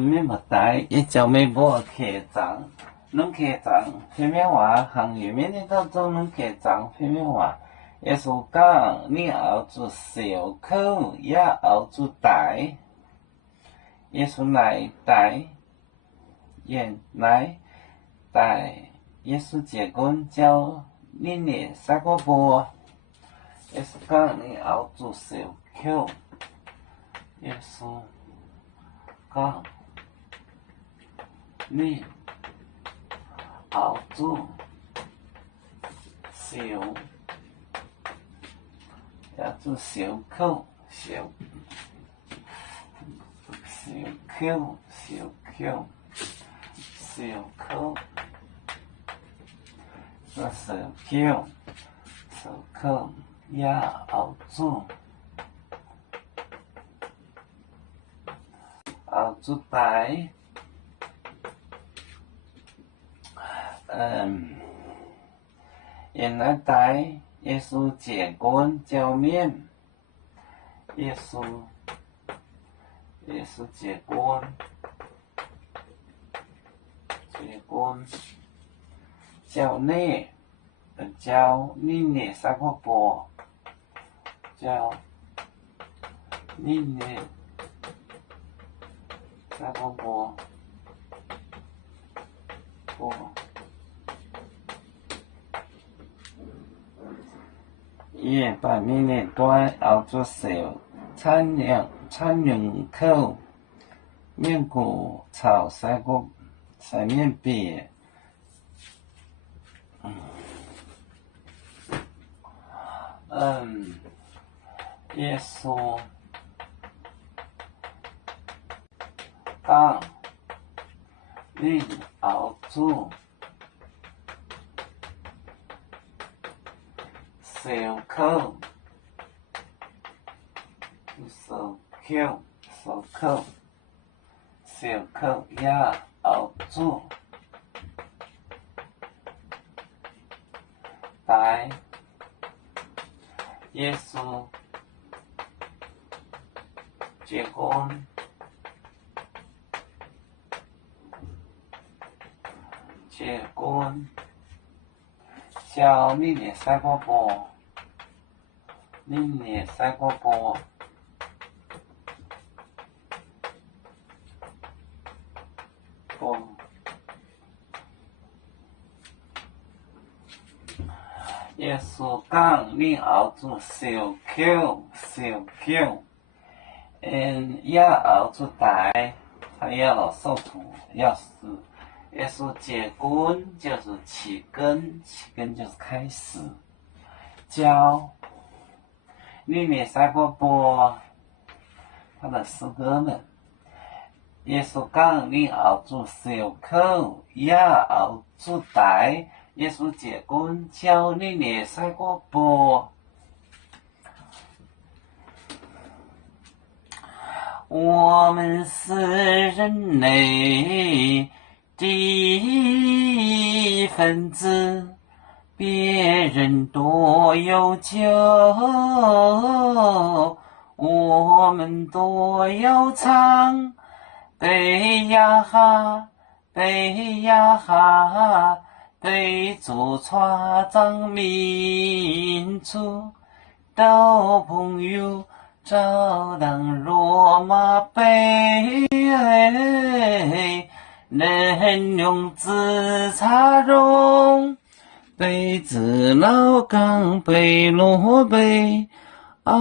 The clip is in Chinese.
面目大，一朝面无客长，能客长，偏偏话行业面的当中能客长，偏偏话。耶稣讲：你熬煮小口，也熬煮大。耶稣来带，也来带。耶稣结婚叫你的三个波。耶稣讲：你熬煮小口。耶稣讲：你熬煮小。要做小口，小口，做小口也熬煮大。原来大。耶稣结婚浇面，耶稣结婚浇你，浇你的三个波，浇你的三个波。伊把你的端熬做小，餐两口，面骨炒三面饼。耶稣讲，你熬煮小口，小口也熬煮大。耶稣结婚叫你的三个波，耶稣讲：你熬煮小口，也熬煮大。他要受苦，要死。耶稣结婚就是起根就是开始。教你的三个波，他的诗歌们。耶稣讲：你熬煮小口，也熬煮大。耶稣结婚教你的三个波。我们是人类的一份子，别人多有酒，我们多有唱。背呀哈，背祖传长民族，到朋友照当罗马杯，能用紫茶蓉，杯子老钢杯罗杯啊。